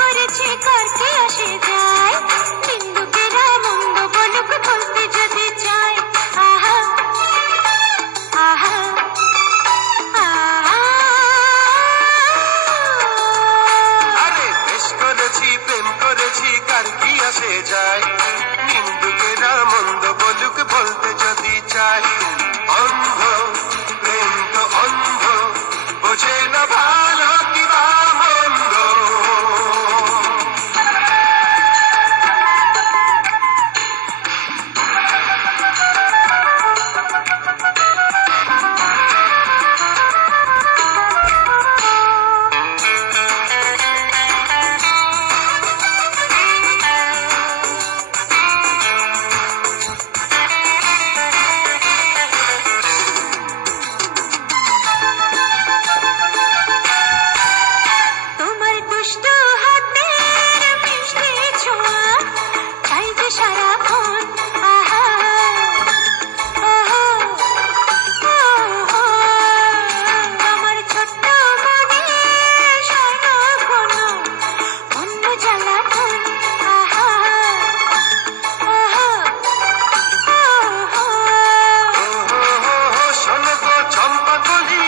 করেছি কার কি আসে যায়, নিন্দুকেরা মন্দ বলুক বলতে যদি চায়। আহা আহা আহা। আরে বেশ করেছি প্রেম করেছি কার কি আসে যায়, নিন্দুকেরা মন্দ বলুক বলতে যদি চায়। অন্ধ প্রেম তো অন্ধ, বোঝে না ভালো কি বা মন্দ। তোমার দুষ্টু হাতের মিষ্টি ছোঁয়া চাই যে সারাক্ষণ। আহা আহা আহা। আমার ছোট্ট মনে সারাক্ষণ অন্য জ্বালাতন। আহা আহা আহা। শোনো গো চম্পা কলি,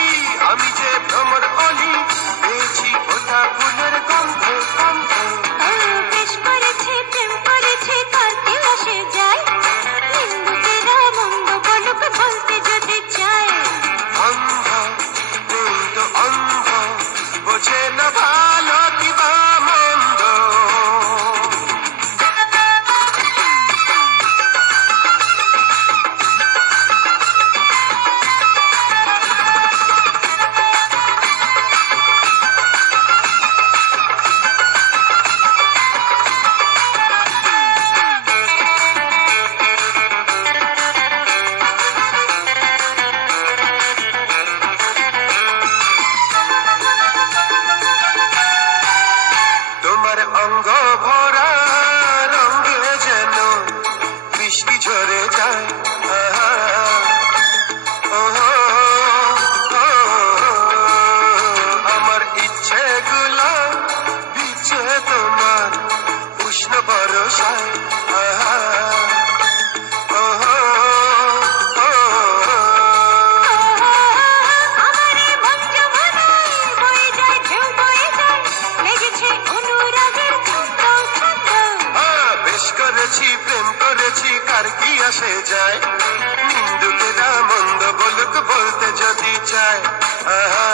আমি যে ভ্রমর অলি, পেয়েছি ওটা ফুলের গন্ধ গন্ধ। বেশ করেছি প্রেম করেছি কার কি আসে যায়, নিন্দুকেরা মন্দ বলুক বলতে যদি চায়। অন্ধ প্রেম তো অন্ধ, বোঝে না ভালো কি বা মন্দ। তোমার অঙ্গ ভরা রঙে যেন বৃষ্টি ঝরে যায়। আহা, ওহো, ও, আমার ইচ্ছেগুলো বিচ্ছে তোমার উষ্ণ বরসায়। আহা, ওহো, ও, আমারে মন যমুনায় বয়ে যায় ঢেউ বয়ে যায়, লেগেছে অনুরাগের ছন্দ ছন্দ। বেশ করেছি প্রেম করেছি কার কি আসে যায়, নিন্দুকেরা মন্দ বলুক বলতে যদি চায়। আহা